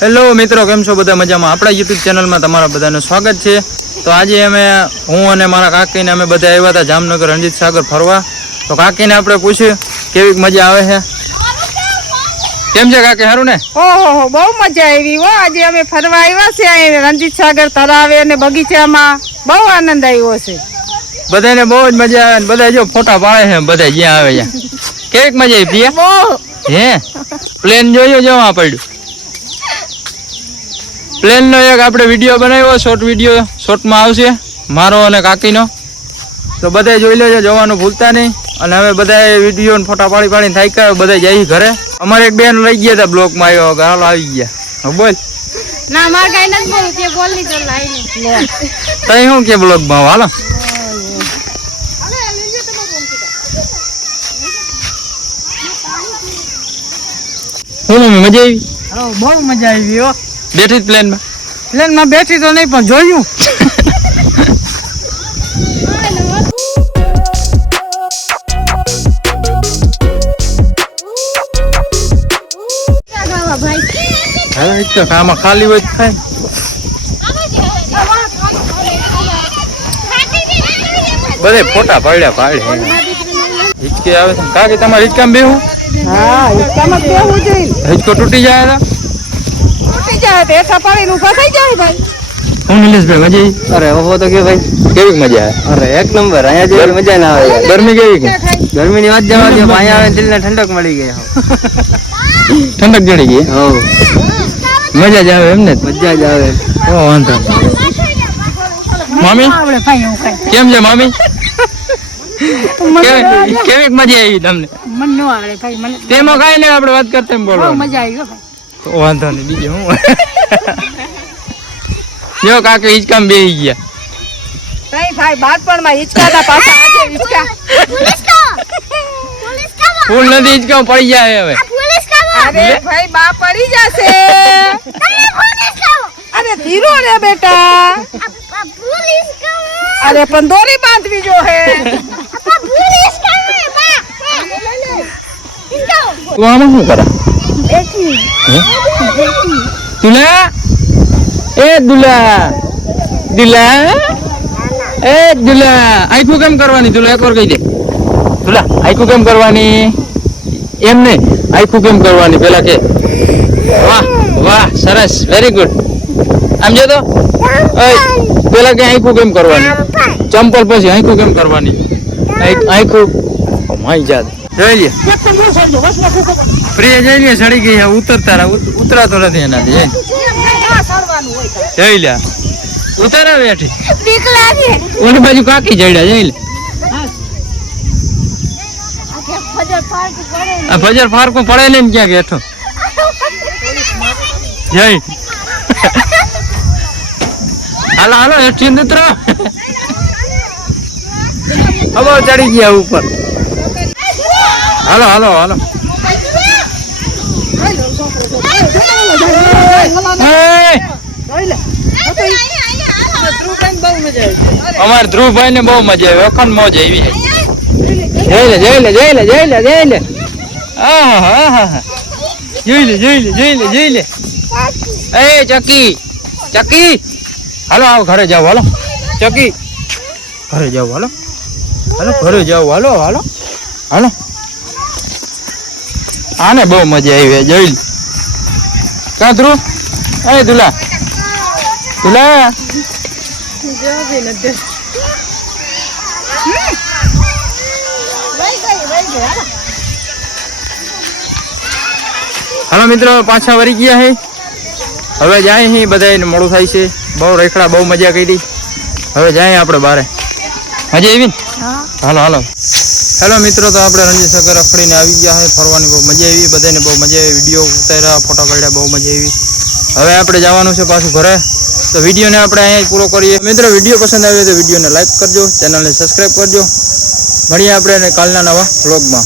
Hello મિત્રો, કેમ છો બધા? મજામાં? આપણા યુટ્યુબ ચેનલમાં તમારા બધાનું સ્વાગત છે. તો આજે હું અને મારા કાકીને અમે બધા આવ્યા હતા જામનગર રણજીત સાગર ફરવા. તો કાકીને આપણે પૂછ્યું કેવી મજા આવે છે. કેમ છે કાકી, સારું ને? ઓહો, બહુ મજા આવી હો. આજે અમે ફરવા આવ્યા છે રણજીત સાગર તળાવે અને બગીચામાં. બહુ આનંદ આવ્યો છે. બધાને બહુ જ મજા આવે. બધા જો ફોટા પાડે છે બધા જ્યાં આવે ત્યાં. કેવી મજા આવી પિયા? બહુ. હે પ્લેન જોયો જવા પડ્યું. પ્લેન નો એક આપણે વિડીયો બનાવ્યો, શોર્ટમાં આવશે મારો અને કાકીનો. તો બધા જોઈ લેજો, જોવાનું ભૂલતા નહીં. અને હવે બધા વિડીયો ફોટા પાડીને થાક્યા, બધા જઈ ઘરે. અમારે એક બેન લઈ ગયા હતા બ્લોકમાં, આવ્યો હાલો આવી ગયા. બોલ ના, માર કઈ નથી બોલું, તે બોલ ની તો લાઈ તઈ હું કે બ્લોકમાં હાલો. શું મજા આવી? બહુ મજા આવી હો. બેઠી પ્લેનમાં? પ્લેનમાં બેઠી તો નહીં, પણ જોયું. આમાં ખાલી હોય થાય. બધે ફોટા પાડ્યા. હિચકે આવે છે કાકી, તમારે હિચકામાં બેહું? હા, હિચકામાં બેહવું જોઈએ. હિચકો તૂટી જાય તૂટી જાય તો એઠા પાડીને ઊભા થઈ જાય ભાઈ. હું નિલેશભાઈ મજા? અરે ઓહો તો કે ભાઈ કેવી મજા આવે? અરે એક નંબર. અહીંયા જેવી મજા ના આવે. ગરમી કેવી કે? ગરમી ની વાત જવા દે, અહીંયા આવે દિલને ઠંડક મળી ગઈ. ઠંડક જડી ગઈ. હો, મજા જ આવે એમ ને? મજા જ આવે. ઓ વાંધો. મામી કેમ છે મામી? કેવી મજા આવી તમને? મન નો આવે ભાઈ, મને તેમાં કઈ નહીં, આપણે વાત કરતા બોલો. બહુ મજા આવી હો. તો વાંધો નહીં, બીજું હું. જો કાકે હિચકામાં બેસી ગયા. કઈ ભાઈ બાળપણમાં હિચકાતા પાછા આજે હિચકા. ફૂલ નથી હિચકામાં પડી જાય હવે. અરે ભાઈ બા પડી જશે. અરે ધીરો રે બેટા. અરે પણ દોરી બાંધવી જો હે. તું આમાં શું કરે? દુલા એ દુલા એ દુલા, આખું કેમ કરવાની? દુલા એકવાર કહી દે. દુલા આખું કેમ કરવાની? એમ નહીં, આખું કેમ કરવાની પેલા કે. વાહ વાહ, સરસ, વેરી ગુડ. આમ જો તો પેલા કે આખું કેમ કરવાની? ચંપલ પછી આખું કેમ કરવાની? આખું માઈ જાત જોઈ લે. પ્રિય જોઈ લે, ચડી ગઈ ઉતરાતો નથી એનાથી. જોઈ લે ઉતારા બેઠી. ઓલી બાજુ કાકી જડ્યા. જોઈ લે આ ફજર ફારકું પડે ને ક્યાં બેઠો. જઈ હાલો હેઠી ઉતરો. હવે ચડી ગયા ઉપર. હાલો અમારે ધ્રુવભાઈ ને બહુ મજા આવી. અખંડ મોજ આવી. જઈ લે. જોઈ લે. એ ચકી હાલો, આવો ઘરે જાવ. હાલો ચકી, ઘરે જાવ. ઘરે જાવ. હાલો. આને બહુ મજા આવી. જોઈ લે. ક્યાં ધ્રુવ? એ દુલા હાલો મિત્રો, પાછા વળી ગયા હે. હવે જાય હી બધા, મોડું થાય છે. બહુ રેખડા, બહુ મજા કરી. હવે જાય આપણે બારે. મજા આવી ને? હેલો મિત્રો, તો આપણે રણજીત સાગર રખડીને આવી ગયા છે. ફરવાની બહુ મજા આવી. બધાને બહુ મજા આવી. વિડીયો ઉતાર્યા, ફોટા પાડ્યા, બહુ મજા આવી. હવે આપણે જવાનું છે પાછું ઘરે. તો વિડીયોને આપણે અહીંયા પૂરો કરીએ. મિત્રો વિડીયો પસંદ આવ્યો તો વિડીયોને લાઈક કરજો, ચેનલને સબસ્ક્રાઈબ કરજો. મળીએ આપણે કાલના નવા વ્લોગમાં.